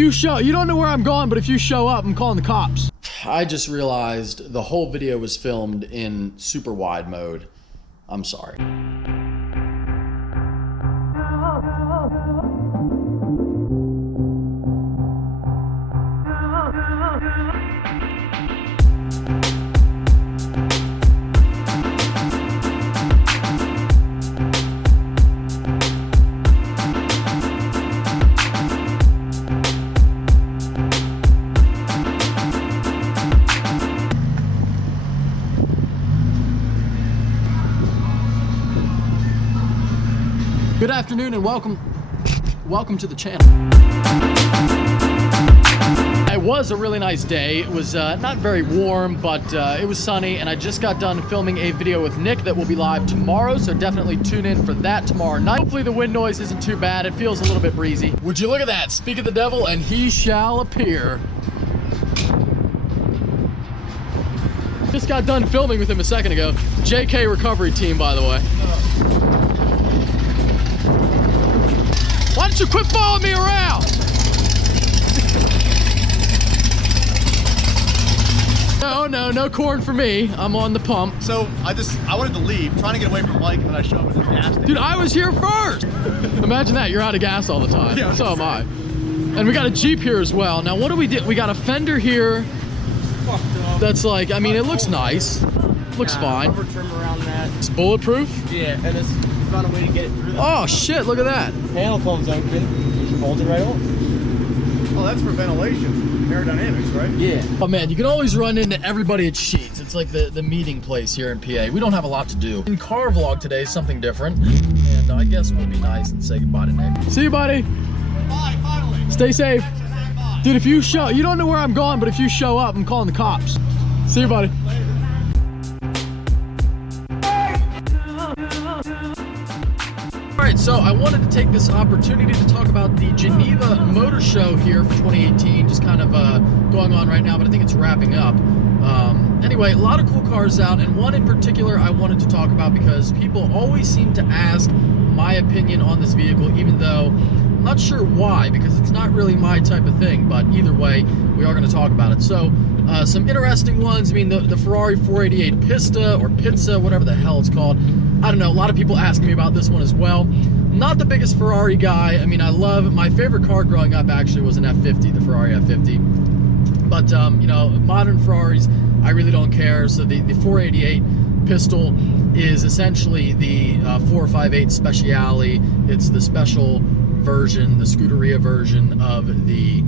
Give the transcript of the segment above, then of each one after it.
You don't know where I'm going, but if you show up, I'm calling the cops. I just realized the whole video was filmed in super wide mode. I'm sorry. Good afternoon and welcome to the channel. It was a really nice day. It was not very warm, but it was sunny, and I just got done filming a video with Nick that will be live tomorrow, so definitely tune in for that tomorrow night. Hopefully the wind noise isn't too bad. It feels a little bit breezy. Would you look at that? Speak of the devil, and he shall appear. Just got done filming with him a second ago. JK recovery team, by the way. Why don't you quit following me around? No corn for me. I'm on the pump. So I wanted to leave, trying to get away from Mike, and then I show up at the gas station. Dude, I was here first. Imagine that, you're out of gas all the time. Yeah, so am I. And we got a Jeep here as well. Now what do we do? We got a fender here. That's like, I mean, it looks nice. Looks fine. Rubber trim around that. It's bulletproof? Yeah, and it's found a way to get it through. Oh shit, look at that. Panel comes open, you fold it right off. Oh, that's for ventilation. Aerodynamics, right? Yeah. Oh man, you can always run into everybody at Sheets. It's like the meeting place here in PA. We don't have a lot to do. In car vlog today, something different. And I guess we'll be nice and say goodbye to Nick. See you, buddy. Bye, finally. Stay safe. Dude, if you don't know where I'm going, but if you show up, I'm calling the cops. See you, buddy. All right, so I wanted to take this opportunity to talk about the Geneva Motor Show here for 2018, just kind of going on right now, but I think it's wrapping up. Anyway, a lot of cool cars out, and one in particular I wanted to talk about because people always seem to ask my opinion on this vehicle, even though I'm not sure why, because it's not really my type of thing, but either way, we are going to talk about it. So, some interesting ones. I mean, the Ferrari 488 Pista, or Pizza, whatever the hell it's called. I don't know, a lot of people ask me about this one as well. Not the biggest Ferrari guy. I mean, my favorite car growing up actually was an F50, the Ferrari F50. But, you know, modern Ferraris, I really don't care. So the 488 Pistol is essentially the 458 Speciale. It's the special version, the Scuderia version of the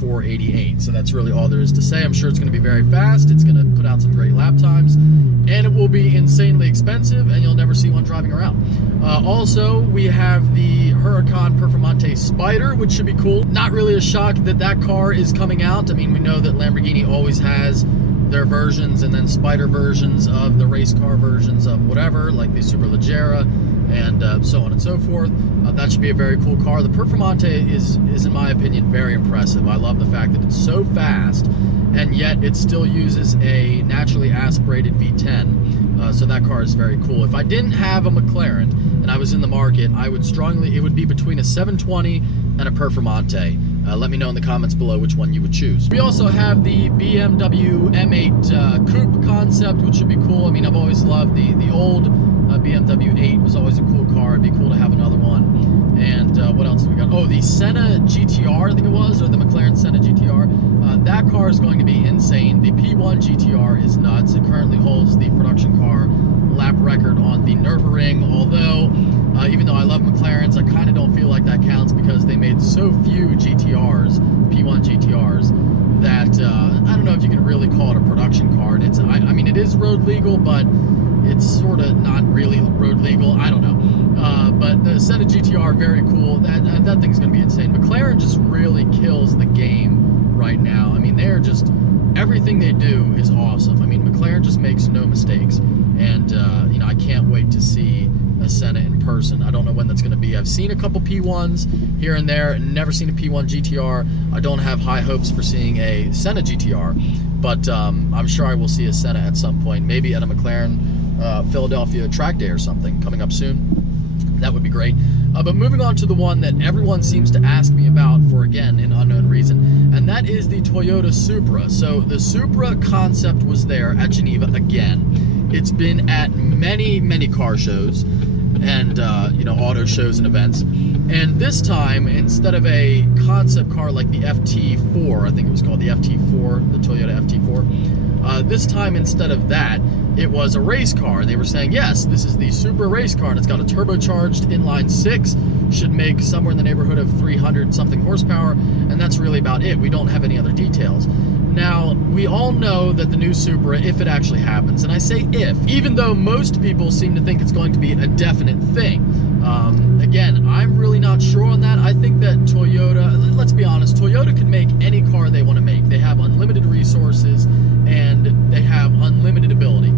488. So that's really all there is to say. I'm sure it's going to be very fast. It's going to put out some great lap times, and it will be insanely expensive, and you'll never see one driving around. Also, we have the Huracan Performante Spider, which should be cool. Not really a shock that that car is coming out. I mean, we know that Lamborghini always has their versions and then Spider versions of the race car versions of whatever, like the Superleggera and so on and so forth. That should be a very cool car. The Performante is in my opinion very impressive. I love the fact that it's so fast, and yet it still uses a naturally aspirated V10. So that car is very cool. If I didn't have a McLaren and I was in the market, it would be between a 720 and a Performante. Let me know in the comments below which one you would choose. We also have the BMW M8 Coupe concept, which should be cool. I mean, I've always loved the old BMW 8 was always a cool car. It'd be cool to have another one. And what else have we got? Oh, the Senna GTR, I think it was, or the McLaren Senna GTR. That car is going to be insane. The P1 GTR is nuts. It currently holds the production car lap record on the Nürburgring, although even though I love McLarens, I kind of don't feel like that counts because they made so few GTRs, P1 GTRs, that I don't know if you can really call it a production car. And I mean, it is road legal, but it's sort of not really road legal. I don't know. But the Senna GTR, very cool. That thing's going to be insane. McLaren just really kills the game right now. I mean, they're just, everything they do is awesome. I mean, McLaren just makes no mistakes. And, you know, I can't wait to see a Senna in person. I don't know when that's going to be. I've seen a couple P1s here and there, and never seen a P1 GTR. I don't have high hopes for seeing a Senna GTR, but I'm sure I will see a Senna at some point, maybe at a McLaren Philadelphia track day or something coming up soon. that would be great. But moving on to the one that everyone seems to ask me about for, again, an unknown reason, and that is the Toyota Supra. So the Supra concept was there at Geneva again. It's been at many, many car shows and, you know, auto shows and events. And this time, instead of a concept car like the FT4, I think it was called the FT4, the Toyota FT4, this time instead of that, it was a race car. And they were saying, yes, this is the Supra race car, and it's got a turbocharged inline six, should make somewhere in the neighborhood of 300 something horsepower, and that's really about it. We don't have any other details. Now, we all know that the new Supra, if it actually happens, and I say if, even though most people seem to think it's going to be a definite thing. Again, I'm really not sure on that. I think that Toyota, let's be honest, Toyota can make any car they want to make. They have unlimited resources and they have unlimited ability.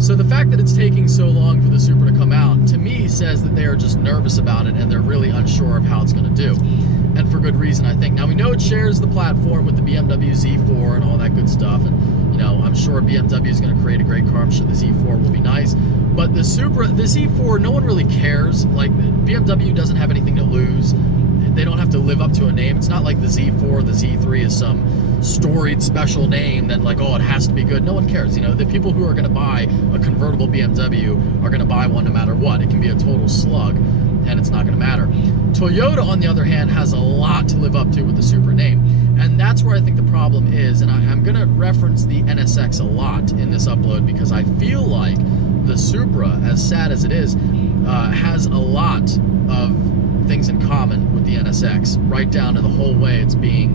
So the fact that it's taking so long for the Supra to come out, to me, says that they are just nervous about it and they're really unsure of how it's going to do. And for good reason, I think. Now, we know it shares the platform with the BMW Z4 and all that good stuff. And, you know, I'm sure BMW is going to create a great car. I'm sure the Z4 will be nice. But the Supra, the Z4, no one really cares. Like, BMW doesn't have anything to lose. They don't have to live up to a name. It's not like the Z4, the Z3 is some storied special name that, like, oh, it has to be good. No one cares. You know, the people who are going to buy a convertible BMW are going to buy one no matter what. It can be a total slug, and it's not going to matter. Toyota, on the other hand, has a lot to live up to with the Supra name. And that's where I think the problem is. And I'm going to reference the NSX a lot in this upload because I feel like the Supra, as sad as it is, has a lot of things in common with the NSX, right down to the whole way it's being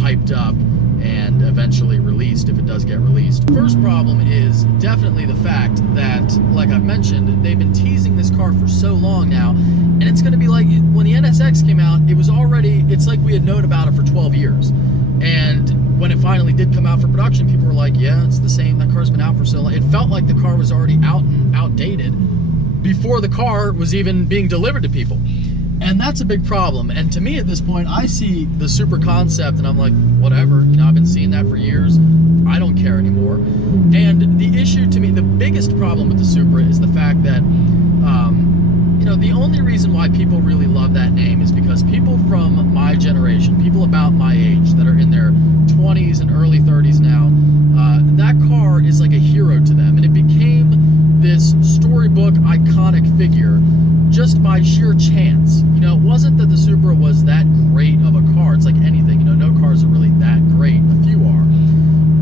hyped up and eventually released, if it does get released. First problem is definitely the fact that, like I've mentioned, they've been teasing this car for so long now, and it's going to be like, when the NSX came out, it was already, it's like we had known about it for 12 years. And when it finally did come out for production, people were like, yeah, it's the same, that car's been out for so long. It felt like the car was already out and outdated before the car was even being delivered to people. And that's a big problem. And to me at this point, I see the Supra concept and I'm like, whatever, you know, I've been seeing that for years. I don't care anymore. And the issue to me, the biggest problem with the Supra is the fact that, you know, the only reason why people really love that name is because people from my generation, people about my age that are in their 20s and early 30s now, that car is like a hero to them. And it became this storybook iconic figure just by sheer chance. You know, it wasn't that the Supra was that great of a car. It's like anything, you know, no cars are really that great. A few are.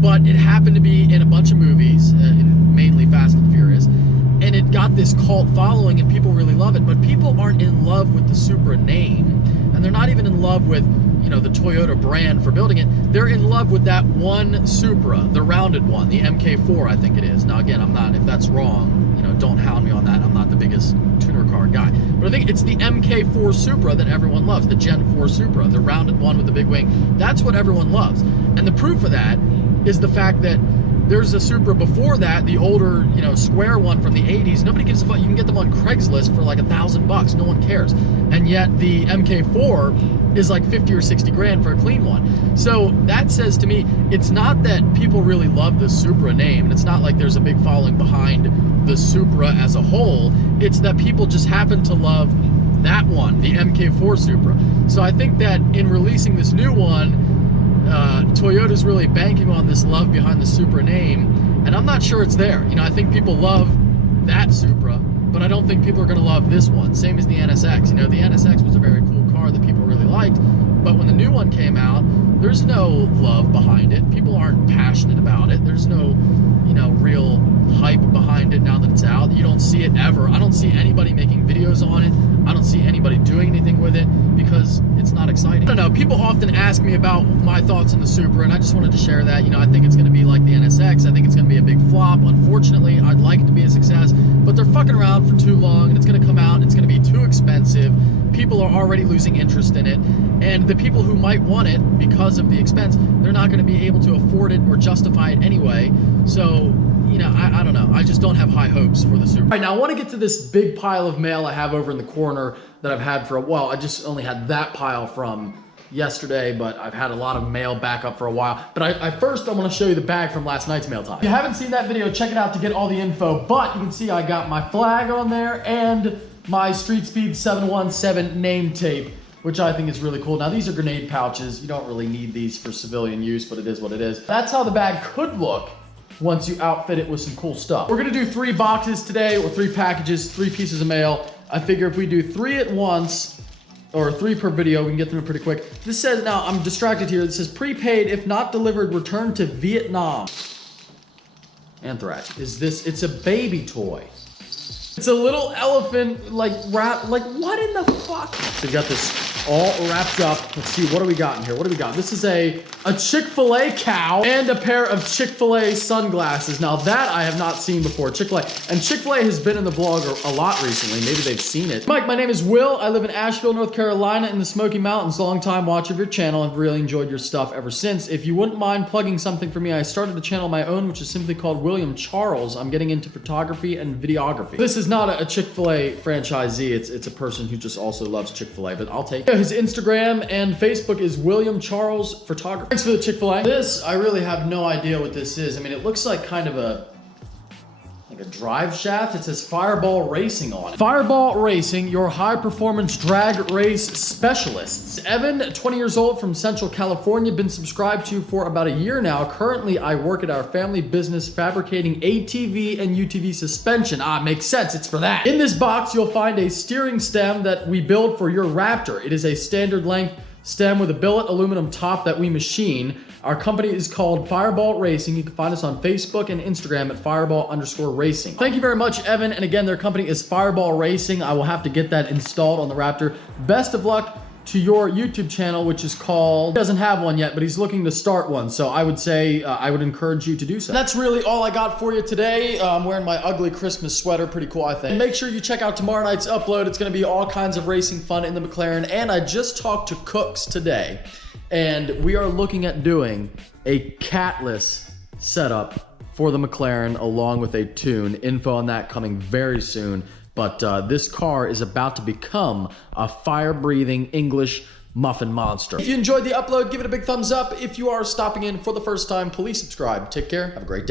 But it happened to be in a bunch of movies, mainly Fast and Furious, and it got this cult following and people really love it. But people aren't in love with the Supra name, and they're not even in love with, you know, the Toyota brand for building it. They're in love with that one Supra, the rounded one, the MK4, I think it is. Now again, I'm not, if that's wrong, you know, don't hound me on that. I'm not the biggest tuner car guy. But I think it's the MK4 Supra that everyone loves, the Gen 4 Supra, the rounded one with the big wing. That's what everyone loves. And the proof of that is the fact that there's a Supra before that, the older, you know, square one from the 80s. Nobody gives a fuck. You can get them on Craigslist for like $1,000. No one cares. And yet the MK4 is like 50 or 60 grand for a clean one. So that says to me, it's not that people really love the Supra name, and it's not like there's a big following behind the Supra as a whole. It's that people just happen to love that one, the MK4 Supra. So I think that in releasing this new one, Toyota's really banking on this love behind the Supra name, and I'm not sure it's there. You know, I think people love that Supra, but I don't think people are going to love this one. Same as the NSX. You know, the NSX was a very cool car that people really liked, but when the new one came out, there's no love behind it. People aren't passionate about it. There's no, you know, real hype behind it now that it's out. You don't see it ever. I don't see anybody making videos on it. I don't see anybody doing anything with it because it's not exciting. I don't know. People often ask me about my thoughts on the Supra, and I just wanted to share that. You know, I think it's going to be like the NSX. I think it's going to be a big flop. Unfortunately, I'd like it to be a success, but they're fucking around for too long, and it's going to come out, and it's going to be too expensive. People are already losing interest in it, and the people who might want it because of the expense, they're not going to be able to afford it or justify it anyway. So, you know, I don't know. I just don't have high hopes for the Supra. All right, now I want to get to this big pile of mail I have over in the corner that I've had for a while. I just only had that pile from yesterday, but I've had a lot of mail back up for a while. But first I want to show you the bag from last night's mail time. If you haven't seen that video, check it out to get all the info. But you can see I got my flag on there and my Street Speed 717 name tape, which I think is really cool. Now, these are grenade pouches. You don't really need these for civilian use, but it is what it is. That's how the bag could look once you outfit it with some cool stuff. We're gonna do 3 boxes today, or 3 packages, 3 pieces of mail. I figure if we do 3 at once, or 3 per video, we can get through it pretty quick. This says, now I'm distracted here, it says prepaid, if not delivered, return to Vietnam. Anthrax. It's a baby toy. It's a little elephant, like what in the fuck? So we got this all wrapped up. Let's see, what do we got in here? What do we got? This is a Chick-fil-A cow and a pair of Chick-fil-A sunglasses. Now that I have not seen before, Chick-fil-A. And Chick-fil-A has been in the vlog a lot recently. Maybe they've seen it. Mike, my name is Will. I live in Asheville, North Carolina in the Smoky Mountains. Long time watcher of your channel. I've really enjoyed your stuff ever since. If you wouldn't mind plugging something for me, I started a channel of my own, which is simply called William Charles. I'm getting into photography and videography. This is not a Chick-fil-A franchisee. It's a person who just also loves Chick-fil-A, but I'll take it. His Instagram and Facebook is William Charles Photography. Thanks for the Chick-fil-A. This, I really have no idea what this is. I mean, it looks like kind of a drive shaft. It says Fireball Racing on it. Fireball Racing, your high performance drag race specialists. Evan, 20 years old from Central California, been subscribed to for about a year now. Currently, I work at our family business fabricating ATV and UTV suspension. Makes sense, it's for that. In this box, you'll find a steering stem that we build for your Raptor. It is a standard length stem with a billet aluminum top that we machine. Our company is called Fireball Racing. You can find us on Facebook and Instagram at Fireball_Racing. Thank you very much, Evan. And again, their company is Fireball Racing. I will have to get that installed on the Raptor. Best of luck to your YouTube channel, which is called, he doesn't have one yet, but he's looking to start one. So I would say, I would encourage you to do so. That's really all I got for you today. I'm wearing my ugly Christmas sweater, pretty cool, I think. And make sure you check out tomorrow night's upload. It's gonna be all kinds of racing fun in the McLaren. And I just talked to Cooks today, and we are looking at doing a catless setup for the McLaren along with a tune. Info on that coming very soon. But this car is about to become a fire-breathing English muffin monster. If you enjoyed the upload, give it a big thumbs up. If you are stopping in for the first time, please subscribe. Take care. Have a great day.